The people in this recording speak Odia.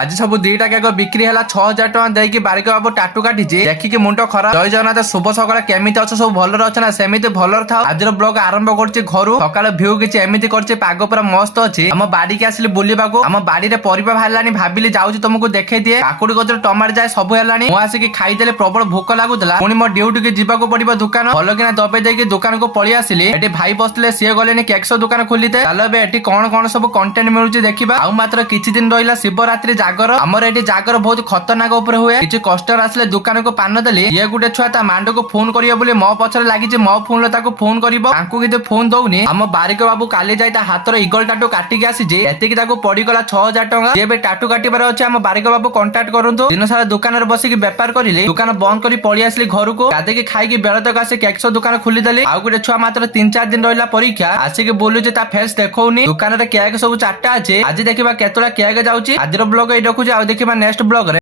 ଆଜି ସବୁ ଦିଟା କେକ ବିକ୍ରି ହେଲା 6000 ଟଙ୍କା ଦେଇକି ବାରିକ ବାବୁ ଟାଟୁ କାଟିଛି ଦେଖିକି ମୁଣ୍ଡ ଖରାପ। ଜୟ ଜଗନ୍ନାଥ, ଶୁଭ ସକାଳ। କେମିତି ଅଛ? ସବୁ ଭଲରେ ଅଛ ନା? ସେମିତି ଭଲରେ ଥାଅ। ଆଜିର ବ୍ଲଗ ଆରମ୍ଭ କରୁଛି ଘରୁ। ସକାଳ ଭିଉ କିଛି ଏମିତି କରିଛି, ପାଗ ପୁରା ମସ୍ତ ଅଛି। ଆମ ବାଡିକି ଆସିଲି ବୁଲିବାକୁ। ଆମ ବାଡିରେ ପରିବା ବାହାରିଲାଣି, ଭାବିଲି ଯାଉଛି ତମକୁ ଦେଖେଇ ଦିଏ। କାକୁଡି ଗଛରେ ଟମାଟୋ ଯାଏ ସବୁ ହେଲାଣି। ମୁଁ ଆସିକି ଖାଇଦେଲେ, ପ୍ରବଳ ଭୋକ ଲାଗୁଥିଲା। ପୁଣି ମୋ ଡ୍ୟୁଟିକି ଯିବାକୁ ପଡିବ ଦୋକାନ। ଭଲ କିନା ଦବେଇ ଦେଇକି ଦୋକାନକୁ ପଳେଇ ଆସିଲି। ଏଠି ଭାଇ ବସିଥିଲେ, ସିଏ ଗଲେନି କେକ୍ସ ଦୋକାନ ଖୋଲିତେ। ଚାଲ ଏବେ ଏଠି କଣ କଣ ସବୁ କଣ୍ଟେଣ୍ଟ ମିଳୁଛି ଦେଖିବା। ଆଉ ମାତ୍ର କିଛି ଦିନ ରହିଲା ଶିବରାତ୍ରି ଜାଗର। ଆମର ଏଠି ଜାଗର ବହୁତ ଖତରନାକ ଉପରେ ହୁଏ। କିଛି କଷ୍ଟରେ ଆସିଲେ ଦୋକାନକୁ ପାନ ଦେଲି। ଇଏ ଗୋଟେ ଛୁଆ ତା ମାଣ୍ଡକୁ ଫୋନ କରିବ ବୋଲି ମୋ ପଛରେ ଲାଗିଛି। ମୋ ଫୋନରେ ତାକୁ ଫୋନ କରିବ, ତାଙ୍କୁ କିନ୍ତୁ ଫୋନ ଦଉନି। ଆମ ବାରିକ ବାବୁ କାଲି ଯାଇ ତା ହାତର ଇଗଲ ଟାଟୁ କାଟିକି ଆସିଛି। ଏତିକି ତାକୁ ପଡିଗଲା 6000 ଟଙ୍କା। ସିଏ ବି ଟାଟୁ କାଟିବାର ଅଛି। ଆମ ବାରିକ ବାବୁ କଣ୍ଟାକ୍ଟ କରନ୍ତୁ। ଦିନ ସାରା ଦୋକାନରେ ବସିକି ବେପାର କରିଲି। ଦୋକାନ ବନ୍ଦ କରି ପଳେଇ ଆସିଲି ଘରକୁ। ଗାଧେଇକି ଖାଇକି ବେଳତକ ଆସି କେକ୍ସ ଦୋକାନ ଖୋଲିଦେଲି। ଆଉ ଗୋଟେ ଛୁଆ ମାତ୍ର 3-4 ଦିନ ରହିଲା ପରୀକ୍ଷା, ଆସିକି ବୁଲୁଛି, ତା ଫେସ୍ ଦେଖଉନି। ଦୋକାନରେ କେକ୍ ସବୁ 4ଟା ଅଛି। ଆଜି ଦେଖିବା କେତେଟା କେକ୍ ଯାଉଛି। ଆଜିର ବ୍ଲଗ ଏଇ ରଖୁଛି, ଆଉ ଦେଖିବା ନେକ୍ସଟ ବ୍ଲଗରେ।